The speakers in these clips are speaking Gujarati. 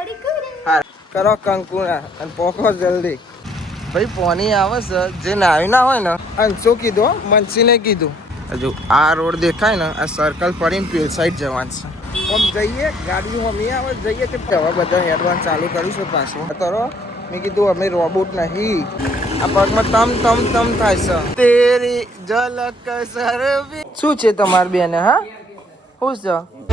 હા કરો કંકુના અને પોકો જલ્દી ભાઈ પોની આવે છે જે નાયું ના હોય ને અને શું કીધું મનસીને કીધું હજુ આ રોડ દેખાય ને આ સર્કલ ફરીને પેલ સાઈડ જવાનું છે આમ જઈએ ગાડીઓ અમે આવે જઈએ તે હવે બધા હેડવાન્સ ચાલુ કરીશું પાછું તરો મેં કીધું અમે રોબોટ નહીં આ પગમાં તમ તમ તમ થાય છે તેરી ઝલક સરવી શું છે તમારી બેને હા શું છે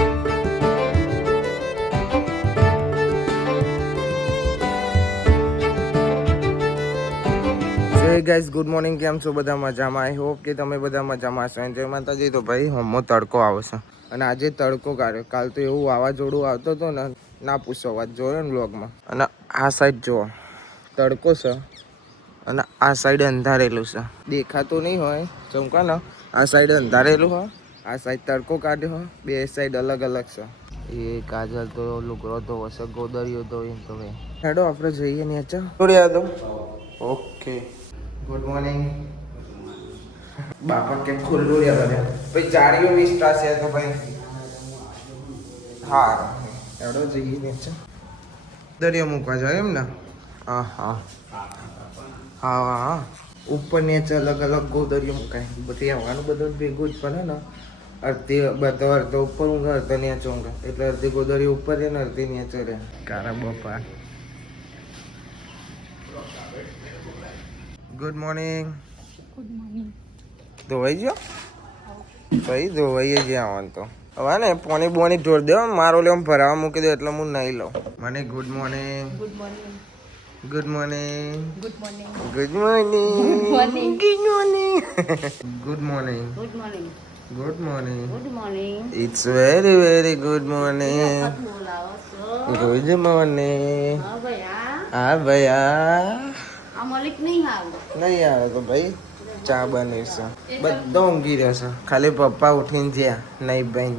ગાઈઝ ગુડ મોર્નિંગ કેમ છો બધા મજામાં આઈ હોપ કે તમે બધા મજામાં હશો જય માતાજી તો ભાઈ હમો તડકો આવશે અને આજે તડકો કાઢ્યો કાલ તો એવું વાવાઝોડું આવતો હતો ને ના પૂછો વાત જોયો ને વ્લોગમાં અને આ સાઈડ જુઓ તડકો છે અને આ સાઈડ અંધારેલું છે દેખાતું નહીં હોય ચમકા ને આ સાઈડ અંધારેલું હોય આ સાઈડ તડકો કાઢ્યો હોય બે સાઈડ અલગ અલગ છે એ કાજલ તો લુગડો તો હશે ગોદરીઓ તો એમ તો હેડો આપણે જઈએ ને થોડી દો ઓકે ગુડ મોર્નિંગ બાપા કે ખુલ્લું રહ્યા બધા ભાઈ જાડીઓ વિસ્તા છે તો ભાઈ હા એડો જઈએ ને છે દરિયા મૂકવા જાય એમ ને હા હા હા હા ઉપર નીચે અલગ અલગ ગોદરીઓ મુકાય બધી આવવાનું બધું ભેગું જ પડે ને અડધી બધો અડધો ઉપર ઊંઘે અડધો નીચે ઊંઘે એટલે અડધી ગોદરી ઉપર રહે ને અડધી નીચે રહે કારા બપા ગુડ મોર્નિંગ ધોવાઈ ગયો ભાઈ ધોવાઈ જ આવવાનું તો હવે ને પોણી બોણી ઢોળ દો મારો લેવા ભરાવા મૂકી દો એટલે હું નહીં લઉં મને good morning good morning good morning good morning good morning good morning good morning good morning good morning good morning it's very very good morning good morning હા ભૈયા નહીં આવે તો ભાઈ ચા બનીશ બધો ઊંઘી રહેશે ખાલી પપ્પા ઉઠીને જ્યાં નહીં ભાઈ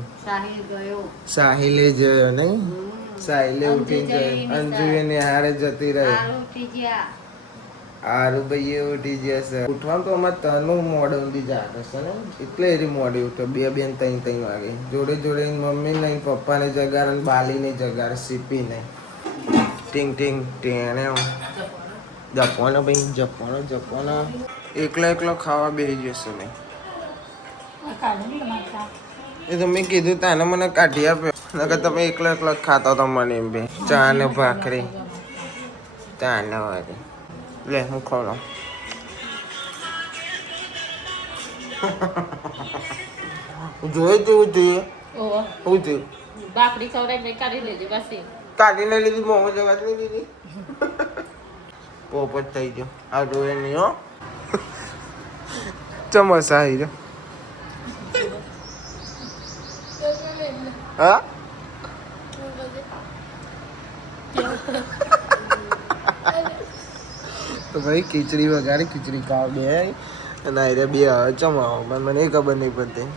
સાહિલે જોયો નહીં સાહિલે ઉઠીને જોયો અંજુએ ને હારે જતી રહી હારું ભાઈ ઉઠી જશે ઉઠવાનું તો અમારે તનું મોડે ઊંધી જાગે છે ને એટલે એરી મોડી ઉઠે બે બેન ત્રણ વાગે જોડે જોડે મમ્મી નહીં પપ્પાને જગાડે ને બાલીને જગાડે સીપી નહીં ટીંગ ટીંગ ટેણે જપવાનો ભાઈ જપવાનો એકલા એકલો ખાવા બેસી જશે નહીં એ તો મેં કીધું તાને મને કાઢી આપ્યો નકર તમે એકલા એકલા ખાતા તો મને એમ બે ચા ને ભાખરી તાને વાગે લે હું ખવડાવું જોયું તેવું જોઈએ શું થયું ભાખરી ખવડાવી કાઢી લેજે બસ કાઢીને લીધી મોમો જવા જ નહીં લીધી પોપટ થઈ ગયો આ જોયે નહીં હો ચમસા આવી ગયો હા તો ભાઈ ખીચડી વગાડી ખીચડી ખાવ બે અને આરે બે ચમાવો પણ મને ખબર નહીં પડતી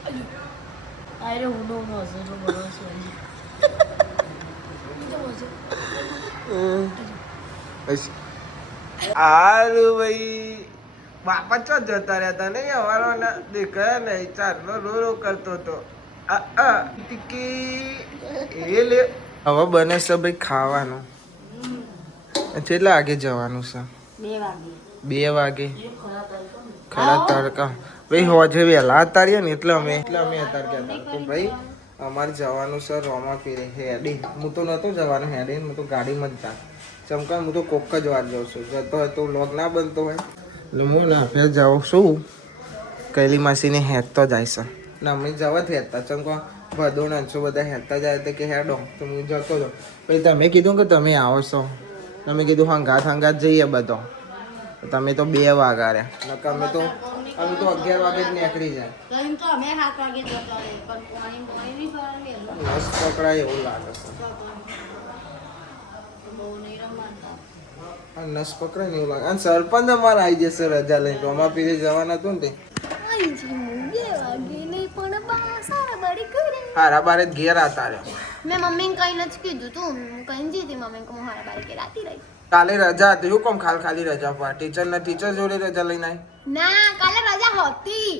હારું ભાઈ બાપા ચો જતા રહેતા નહીં અમારો ના દેખાય નહીં ચારનો રો કરતો હતો એ લે હવે બને છે ભાઈ ખાવાનું કેટલા વાગે જવાનું છે 2 વાગે ખરા તડકા ભાઈ હોજે વહેલા અતારીએ ને એટલે અમે અત્યારે કહેતા તો ભાઈ અમારે જવાનું છે રોમા ફેરે હેડી હું તો નહોતો જવાનું હેડી હું તો ગાડીમાં જ જા ચમકા હું તો કોક જ વાર જાઉં છું જતો હોય તો લોગ ના બનતો હોય એટલે હું ના ફેર જાઉં છું કૈલી માસીને હેડતો જાય છે ના અમે જવા જ હેડતા ચમકા ભદો નાનસો બધા હેડતા જાય તો કે હેડો તો હું જતો હતો પછી તમે કીધું કે તમે આવો છો તમે કીધું હંગાત જઈએ બધો તમે તો 2 વાગ્યા રહ્યા અમે તો 11 વાગે જ નીકળી જાય નસ પકડાય એવું લાગે છે નસ પકડે ને એવું લાગે અને સરપંચ અમારે આવી જશે રજા લઈને તો અમારે પીરે જવાના હતું ને હારા બારે ઘેર આતા રહ્યા મેં મમ્મીને કઈ નથી કીધું તું કઈ જીતી મમ્મી કે હું હારા બારે કે રાતી રહી કાલે રજા હતી હું કોમ ખાલી રજા પર ટીચર જોડે રજા લઈને આવી ના કાલે રજા હતી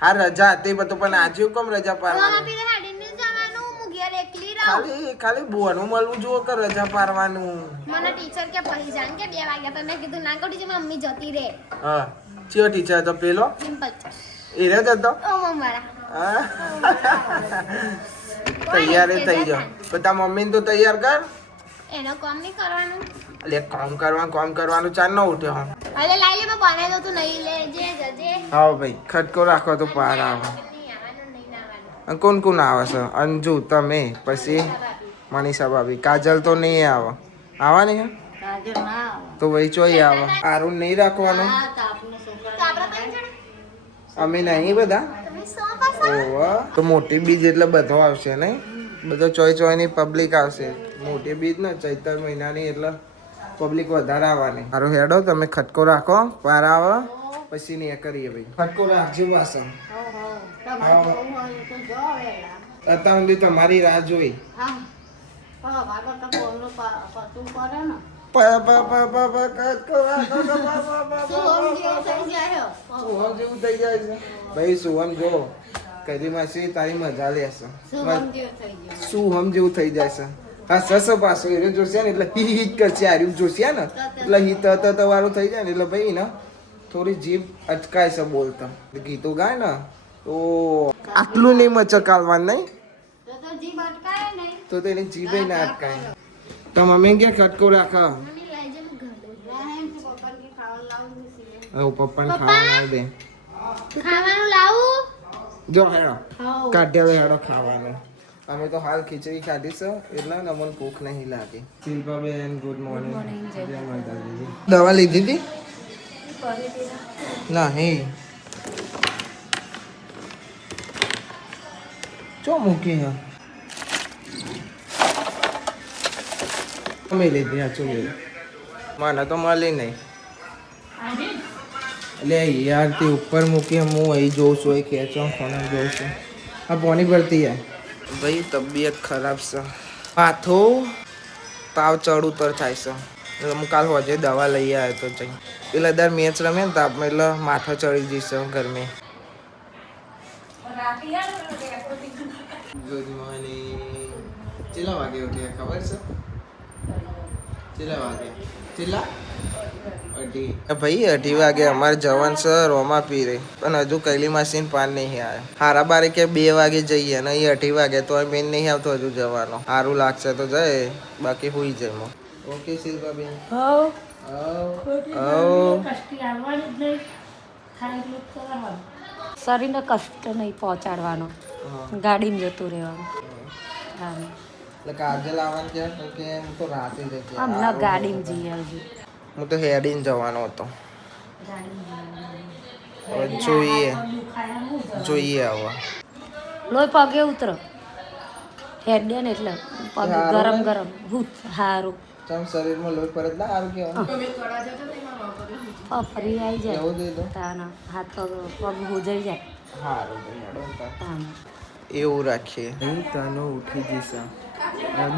હા રજા હતી પણ આજે કોમ રજા પર મામા પીરે હાડીને જવાનું હું ઘેર એકલી આવું ખાલી બોનું મળવું જુઓ કે રજા પાડવાનું. મને ટીચર કે પહી જાન કે 2 વાગ્યા તો મેં કીધું ના કરું છે મમ્મી જતી રે હા ચિયો ટીચર તો પેલો સિમ્પલ એ રે જતો ઓ મમ્મારા હા તૈયાર થઈ જાઓ બધા મમ્મીને તો તૈયાર કર. એનો કામ નહીં કરવાનું એટલે કામ કરવાનું ચાલ ન ઉઠ્યો હા. અરે લાઈ લે મેં બનાવી દઉં તું નહીં લે જે જજે હા ભાઈ ખટકો રાખો તો પાર આવે. નહીં આવવાનું નહીં આવવાનું અને કોણ આવે છે? અંજુ તમે પછી મનીષા ભાભી કાજલ તો નહીં આવે. આવવાની હે તો ભાઈ ચોઈ આવે. આરું નહીં રાખવાનું. તો આપણા 3 જણા અમે નહીં બધા તમે 100 પાસા ઓવા તો મોટી બીજ એટલે બધો આવશે નહીં બધો ચોઈની પબ્લિક આવશે. મોટી બીજ ને ચૈતર મહિનાની એટલે પબ્લિક વધારે આવવાની. સારું હેડો તમે ખટકો રાખો પાર આવે પછી ને કરીએ ભાઈ. ખટકો રાખજો પાછો. અત્યાર સુધી તમારી રાહ જોઈ. સુહમ જેવું થઈ જાય છે ભાઈ. સુહમ જો કદી માસી તારી મજા લેશે. સુહમ જેવું થઈ જાય છે. હા સસો પાસો એ જોશે ને એટલે હિટ કરશે. આર્યું જોશે ને એટલે હિત વાળું થઈ જાય ને એટલે ભાઈ ને થોડી જીભ અટકાય છે બોલતા. ગીતો ગાય ને તો આટલું નહીં મચકાલવાનું નહીં તો તેની જીભ ના અટકાય. તો મમ્મી કે ખટકો રાખા મમ્મી લઈ જે હું ઘર પપ્પાને ખાવાનું દે. ખાવાનું લાવું જો હેડો કાઢ્યા હેડો ખાવાનું. અમે તો હાલ ખીચડી ખાધી છે એટલે અમને ભૂખ નહીં લાગી. Shilpaben good morning. જય માતાજી. દવા લીધી હતી નહીં ચો મૂકી હે અમે લીધી હા ચો મને તો મળી નહીં. એટલે યાર તે ઉપર મૂકી હું અહીં જોઉં છું એ ખેંચો ફોન જોઉં છું. આ પોની ભરતી હે ભાઈ. તબિયત ખરાબ છે. માથો તાવ ચડ ઉતર થાય છે. એટલે હું કાલ હોજે દવા લઈ આવ્યો તો જઈ પેલા દર મેચ રમે ને તાપમાં એટલે માથો ચડી જશે ગરમી. Good morning. કેટલા વાગે ઉઠ્યા ખબર છે? કેટલા વાગે? કેટલા? 2:30. ભાઈ 2:30 વાગે અમારે જવાનું છે રોમા પીરે પણ હજુ કૈલી માસીને પાન નહીં આવ્યા. હારા બારે કે 2 વાગે જઈએ ને અહીં 2:30 વાગે તો મેન નહીં આવતો હજુ જવાનો. સારું લાગશે તો જાય બાકી હોઈ જાય. ઓકે શિલ્પાબેન. શરીરને કષ્ટ નહીં પહોંચાડવાનો ગાડીમાં જતું રહેવાનું. એટલે કાજલ આવવાનું છે કે હું તો રાતે જતી હમણાં ગાડીમાં જઈએ હજુ. હું તો હેડીને જવાનો હતો. જોઈએ આવા લોહી પગે ઉતરો હેડ દે ને એટલે પગે ગરમ ગરમ ભૂત સારું. ચમ શરીરમાં લોહી પડે ના સારું કેવું ફરી આવી જાય એવું દે તો તાના હાથ પગ હોજાઈ જાય. સારું એવું રાખીએ. તને ઉઠી જશે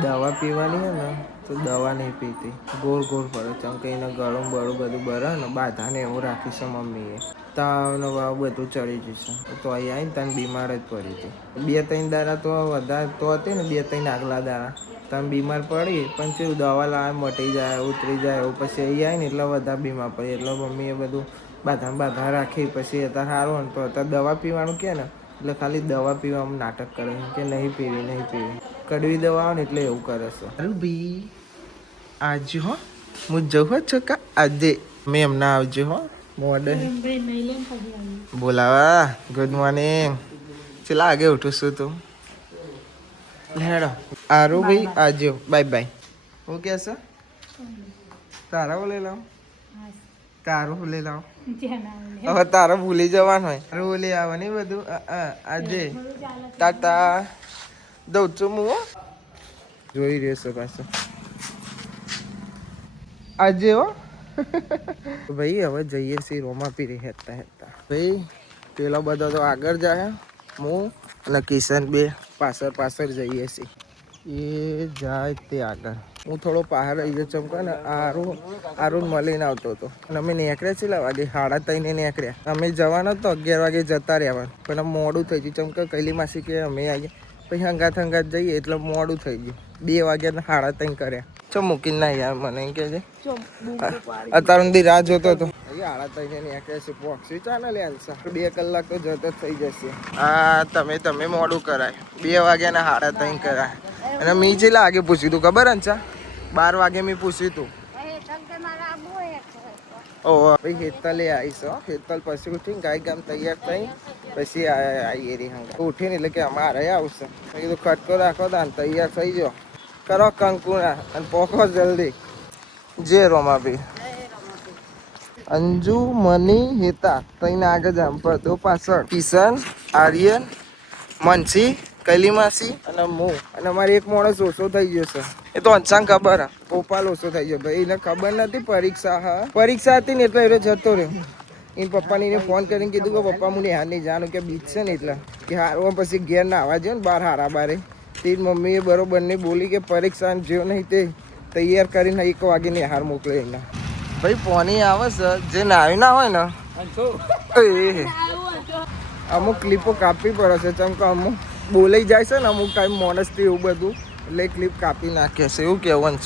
દવા પીવાની હે ને તો દવા નહીં પીતી. ગોળ ફરે ચમ કે એને ગળું બળું બધું બરે ને બાધાને એવું રાખીશે મમ્મીએ. તાવ ને વાવ બધું ચડી જશે તો અહીં આવીને તને બીમાર જ પડી હતી. 2-3 દાડા તો વધારે તો હતી ને 2-3 આગલા દાડા તમે બીમાર પડી પણ કેવું દવા લાવે મટી જાય ઉતરી જાય એવું પછી અહીં આવીને એટલે વધારે બીમાર પડી એટલે મમ્મીએ બધું બાધા રાખી પછી અત્યારે સારું ને તો અત્યારે દવા પીવાનું કે ને એટલે ખાલી દવા પીવામાં નાટક કરે કે નહીં પીવી. કડવી દવા આવે ને એટલે એવું કરે છે. અરે ભાઈ આજે હો હું જવું છો કા આજે મેં એમના આવજો હો મોડે બોલાવા. Good morning. ચલા આગે ઉઠું છું તું લેડો. આરું ભાઈ આજો બાય બાય. હું કે છે તારા લઈ લાવ તારું લઈ લાવ. હવે તારે ભૂલી જવાનું હોય ભૂલી આવવાની બધું. આજે ટાટા દઉં છું હું જોઈ રહ્યો છું પાછું આજે હો. ભાઈ હવે જઈએ છીએ રોમા પીરી હેતા ભાઈ. પેલો બધો તો આગળ જાય હું અને કિશન બે પાછળ જઈએ છીએ. એ જાય તે આગળ હું થોડો બહાર આવી ગયો ચમકા ને આરું મળીને આવતો હતો અને અમે નીકળ્યા છીએ વાગે 3:30 નીકળ્યા. અમે જવાના તો 11 વાગે જતા રહેવાનું પણ મોડું થઈ ગયું ચમકા કૈલી માસી કે અમે આવીએ પછી હંગાત જઈએ એટલે મોડું થઈ ગયું. 2 વાગ્યા 3:30 કર્યા. ચો મૂકીને ના યાર મને એમ કે છે અત્યાર સુધી રાહ જોતો હતો. 3:30 ને કે છે પોક્સી ચાલે લે આલસા 2 કલાક તો જતો થઈ જશે. હા તમે મોડું કરાય. 2 વાગ્યા 3:30 કરાય. અને મી જે લાગે પૂછ્યું તું ખબર અંચા 12 વાગે મેં પૂછ્યું તું. ઓહો ભાઈ હેતલે આવીશ હેતલ પછી ઉઠીને ગામ તૈયાર થઈ પછી આવીએ રી હંગા ઉઠીને એટલે કે અમારે આવશે. મેં કીધું ખટકો રાખો તાન તૈયાર થઈ જાઓ કરો કંકુના અને પોકો જલ્દી. જે રોમાભી અંજુ મની હેતા તઈને આગળ જામ પડતો પાછળ કિશન આર્યન મનસી કલીમાસી અને હું અને અમારે એક માણસ ઓછો થઈ ગયો છે. એ તો અંશાંગ ખબર હા પોપાલ ઓછો થઈ ગયો ભાઈ એને ખબર નથી પરીક્ષા હતી ને એટલે એ જતો રહ્યો. એને પપ્પાને એને ફોન કરીને કીધું કે પપ્પા મને હાર નહીં જાણું કે બીચ છે ને એટલે કે હારવા પછી ઘેર ના આવવા જોઈએ ને 12 બારે તે મમ્મીએ બરોબર નહીં બોલી કે પરીક્ષા જેવું નહીં તે તૈયાર કરીને 1 વાગે ને હાર મોકલે એને. ભાઈ પોની આવે છે જે નાયું ના હોય ને અમુક ક્લિપો કાપવી પડે છે ચમ કે અમુક બોલાઈ જાય છે ને અમુક ટાઈમ મોનસથી એવું બધું એટલે ક્લિપ કાપી નાખે છે. એવું કેવું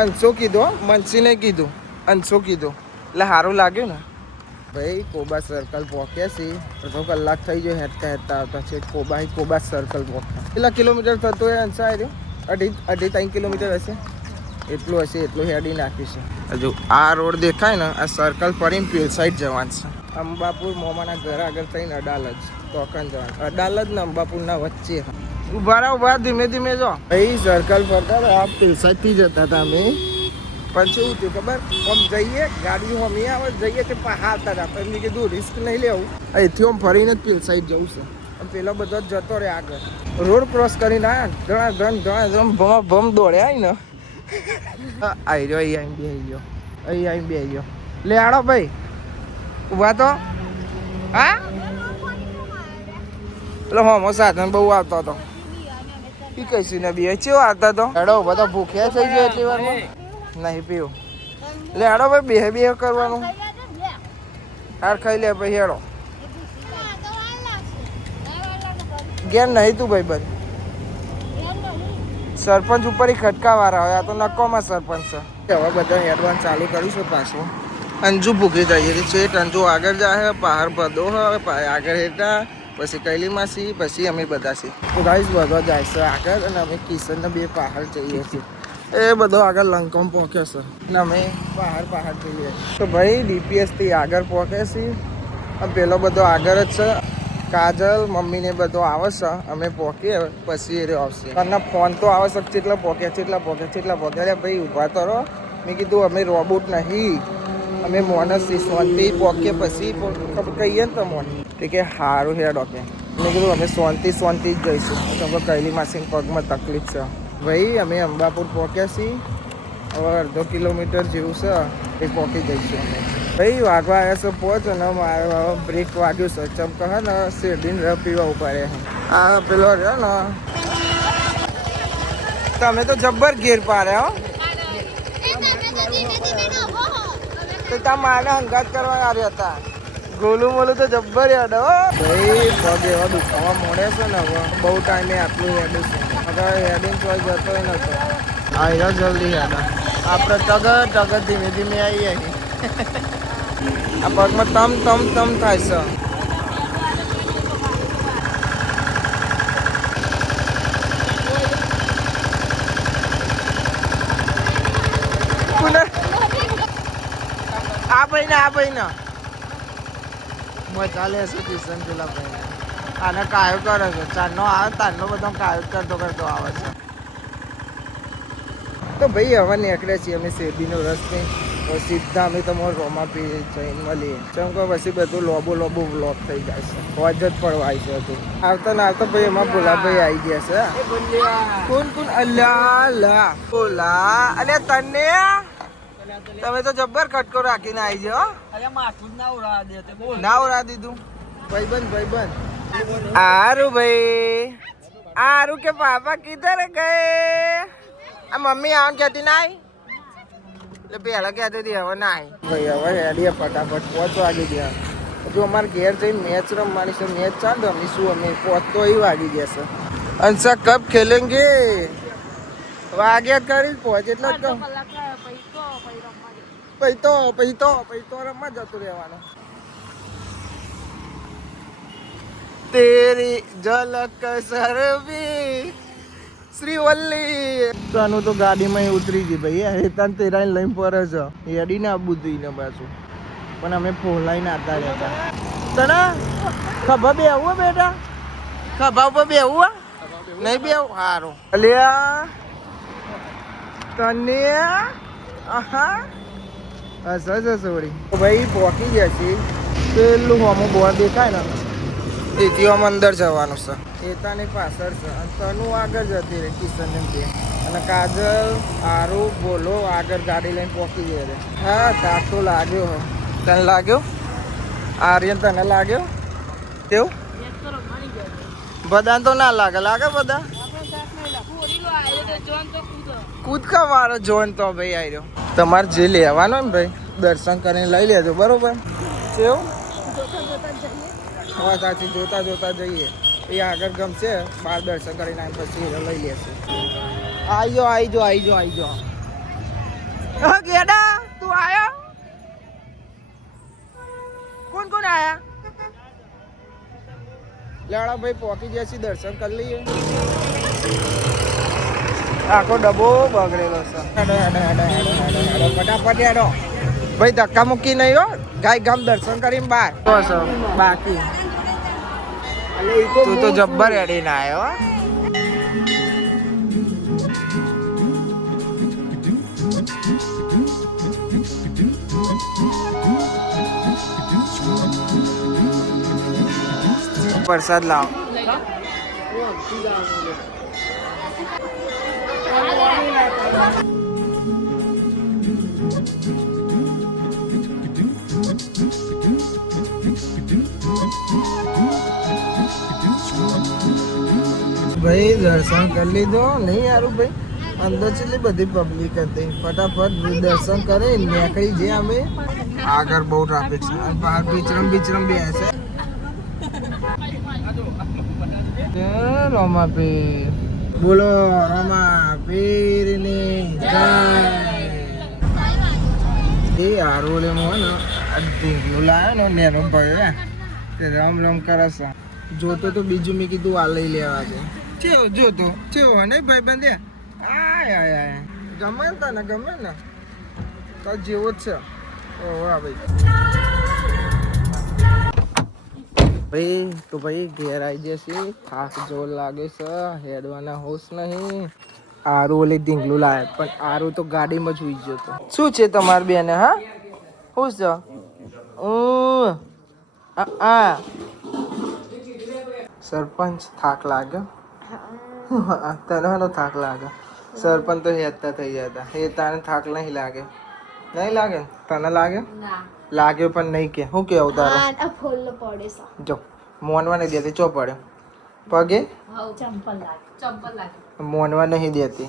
અંશો કીધો મનસીને કીધું અંશો કીધું એટલે સારું લાગ્યું ને. ભાઈ કોબા સર્કલ પહોંચ્યા છીએ અડધો કલાક થઈ ગયો હેઠતા આવતા છે. કોબા સર્કલ પહોંચતા કેટલા કિલોમીટર થતું હોય અંશા આવ્યો 2.5 કિલોમીટર હશે એટલું હશે એટલું હેડી નાખીશું. હજુ આ રોડ દેખાય ને આ સર્કલ ફરીને પેલ સાઈડ જવાનું છે. અંબાપુર મોમાના ઘર આગળ થઈને અડાલજ ટોકન જવાનું અડાલજ ને અંબાપુરના વચ્ચે ઉભા ધીમે જો ભાઈ સર્કલ ફરતા આ પેલ સાઈડથી જતા હતા અમે પણ શું થયું ખબર આમ જઈએ ગાડી અમે આવે જઈએ તે હાલતા હતા પણ મેં કીધું રિસ્ક નહીં લેવું અહીંથી આમ ફરીને જ પેલ સાઈડ જવું છે. પેલો બધો જતો રહે આગળ રોડ ક્રોસ કરીને આવ્યા ઘણા ભમ દોડ્યા ને આવી ગયો અહીં બે ગયો લે આડો ભાઈ ઉભા તો હા એટલે હોમો સાધન બહુ આવતો હતો ઈ કહીશું ને બે ચેવો આવતા તો હેડો બધા ભૂખ્યા થઈ ગયા એટલી વારમાં નહીં પીવું એટલે હેડો ભાઈ બે કરવાનું હાર ખાઈ લે ભાઈ હેડો ઘેર નહીં તું ભાઈ બંધ સરપંચ ઉપર ખટકા વાળા હોય આ તો નકોમાં સરપંચ છે. હવે બધા એડવાન્સ ચાલુ કરીશું પાછું. અંજુ ભૂખી જઈએ છે અંજુ આગળ જાય પહાડ બધો હોય આગળ હેઠા પછી કૈલીમાસી પછી અમે બધા છીએ તો ગાઈસ બધા જાય છે આગળ અને અમે કિશનને 2 પહાડ જઈએ છીએ. એ બધો આગળ લંકોમ પહોંચ્યો છે અને અમે પહાડ જઈએ તો ભાઈ ડીપીએસથી આગળ પહોંચે છીએ. પેલો બધો આગળ જ છે કાજલ મમ્મીને બધો આવે છે અમે પહોંચીએ પછી એ આવશે કારણ ફોન તો આવે છે કેટલા પહોંચ્યા અરે ભાઈ ઊભા તો રહો. મેં કીધું અમે રોબોટ નહીં અમે મોનસથી શાંતિ પહોંચીએ પછી કહીએ ને તમને તે કે સારું હેડો કે મેં કીધું અમે શાંતિ જ જઈશું કેમ કે કૈલી માસીને પગમાં તકલીફ છે. ભાઈ અમે અંબાપુર પહોંચ્યા છીએ હવે 1/2 કિલોમીટર જેવું છે એ પહોંચી જઈશું અમે. ભાઈ વાગવા આવ્યા છે પહોંચ અને મારે બ્રેક વાગ્યું છે ચમક હે ને શેરડીને રસ પીવા ઉભા રહ્યા આ પેલો રહ્યો ને તમે તો જબ્બર ઘેર પાડે હો તો તમારે હંગાત કરવા આવ્યા હતા ગોલું મોલું તો જબ્બર યાદ હો ભાઈ પગ એવા દુખાવા મળે છે ને હવે બહુ ટાઈમે આટલું હેડું છે હવે હેડિંગ કોઈ જતો નતો આવ્યા જલ્દી યાદ આપણે ટગર ધીમે આવીએ આ પગમાં તમ થાય છે. આ ભાઈ ના મજા લે છે કિશન પેલા ભાઈ આને કાયો કરે છે ચારનો આવે તારનો બધો કાયો કરતો આવે છે. તો ભાઈ હવે નીકળે છીએ અમે શેરડીનો રસ નહીં સીધા અમે તમારો રોમા પી જઈને મળીએ કેમ કે પછી બધું લોબો બ્લોક થઈ જાય છે હોજ જ પડવા આવી છે હતું આવતા ભાઈ એમાં ભોલાભાઈ આવી ગયા છે. કોણ અલ્લા ભોલા અલે તને તમે તો જબ્બર કટકો રાખીને આવી જાઓ ના ઉરા દીધું ભાઈબંધ આરું ભાઈ આરું કે પાપા કિધર ગયે આ મમ્મી આવન કહેતી ના આવી એટલે પહેલા કહેતી હતી હવે ના આવી ભાઈ હવે હેડીએ ફટાફટ 5 વાગી ગયા જો અમારે ઘેર જઈને મેચ રમવાની છે મેચ ચાલ રમીશું અમે 5 તો એ વાગી ગયા છે अंशा कब खेलेंगे वाग्या કરી પહોંચ એટલે જ કહું પછી તો રમવા જતું રહેવાનું તેરી ઝલક સરવી શ્રીવલ્લી તનું તો ગાડીમાં ઉતરી ગઈ ભાઈ હેતાન તેરા લઈને પડે છે હેડી ને આબુ જોઈને પાછું પણ અમે ફોલાઈને આવતા રહેતા તને ખભા બે આવું બેટા ખભા ઉપર બે આવું નહીં બે આવું સારું અલ્યા તને આહા હસ વળી ભાઈ પહોંચી જશે પેલું હમું બોર દેખાય ને એથી આમ અંદર જવાનું છે એતાની પાછળ છે અને તનું આગળ જતી રહે કિશન બે અને કાજલ આરુ બોલો આગળ ગાડી લઈને પહોંચી જાય હા તાક તો લાગ્યો તને લાગ્યો આર્યન તને લાગ્યો તેવું બધાને તો ના લાગે બધા કૂદકા મારો જોન તો ભાઈ આવ્યો તમારે જે લેવાનો ને ભાઈ દર્શન કરીને લઈ લેજો બરોબર કેવું સાચી જોતા જઈએ એ આગળ ગમશે બાર દર્શન કરીને પછી લઈ લેશે આવી જો ગેડા તું આયો કોણ આયા લેવડા ભાઈ પહોંચી જશે દર્શન કરી લઈએ આખો ડબ્બો બગડેલો છે ફટાફટ હેડો ભાઈ ધક્કા મૂકી નહીં હો ગાય ગામ દર્શન કરીને બહાર બાકી તું તો જબ્બર હેડી ના આવ્યો પ્રસાદ લાવો ભાઈ દર્શન કરી લીધો નહીં યારું ભાઈ અંદર કેટલી બધી પબ્લિક હતી ફટાફટ દર્શન કરી નીકળી જે અમે આગળ બહુ ટ્રાફિક છે બહાર બીચરમ બે છે રોમા પીર બોલો રોમા પીર ની જય એ આરોલે માં ઢીંગલું લાવ્યો ને નેરો ભાઈ તે રામ કરે છે જોતો તો બીજું મેં કીધું આ લઈ લેવા દે ચેવો જોતો ચેવો નહીં ભાઈ બંધે આય ગમે ને ગમે ને તો જેવો જ છે ઓહ ભાઈ ઘેર આવી જશે થાક જોર લાગે છે હેડવાના હોશ નહીં આરું ઓલી ઢીંગલું લાવે પણ આરું તો ગાડીમાં જ હોઈ ગયો તો શું છે તમારી બેને હા હોશ છે સરપંચ થાક લાગ્યો તને થાક લાગે સરપંચ તો હેતા થઈ જતા એ તાને થાક નહીં લાગે તને લાગે લાગ્યો પણ નહીં કે હું કેવું તારું જો મોનવા નહીં દેતી ચો પડ્યો પગે મોનવા નહીં દેતી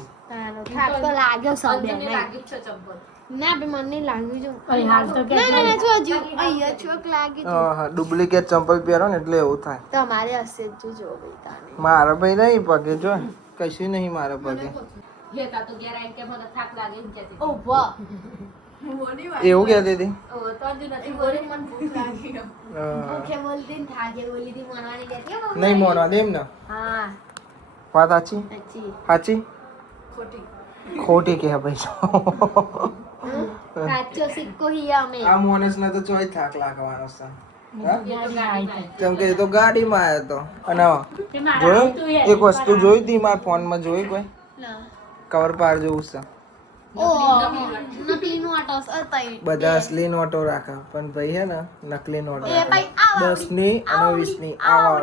ડુપ્લિકેટ ચંપલ પહેરો ને એટલે એવું થાય તમારે હશે જો મારા ભાઈ નહીં પગે જો કશું નહીં મારા પગે એવું કહેતી હતી નહીં મોનવા દે એમ ને વાત સાચી ખોટી કે ભાઈ આ મોનસ ને તો ચોય થાક લાગવાનો છે કેમ કે એ તો ગાડીમાં આવ્યો હતો અને જોયું એક વસ્તુ જોઈ હતી મારા ફોનમાં જોઈ કોઈ કવર પાર જેવું છે બધા અસલી નોટો રાખે પણ ભાઈ હે ને નકલી નોટ 10 ની અને 20 ની આ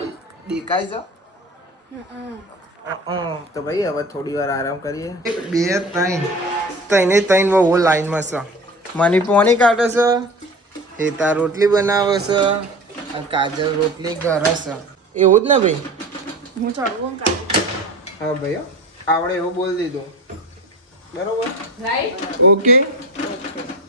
દેખાય છે તો ભાઈ હવે થોડી વાર આરામ કરીએ 2 3 બહુ લાઈનમાં છે મની પોણી કાઢે છે હેતા રોટલી બનાવે છે અને કાજલ રોટલી ઘરે છે એવું જ ને ભાઈ હા ભાઈ આવડે એવું બોલ દીધું બરોબર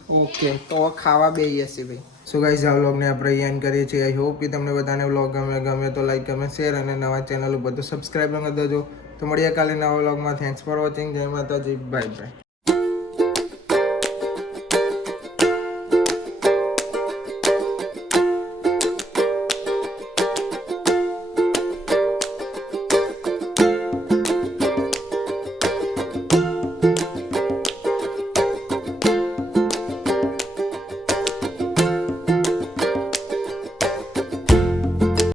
ઓકે તો ખાવા બેસીએ છીએ ભાઈ સો ગાઈસ આ વ્લોગને આપણે એન્ડ કરીએ છીએ આઈ હોપ કે તમને બધાને વ્લોગ ગમે તો લાઈક કમેન્ટ શેર અને નવા ચેનલ ઉપર તો સબસ્ક્રાઈબ કરી દેજો તો મળીએ કાલે નવા વ્લોગમાં. Thanks for watching. જય માતાજી. Bye bye.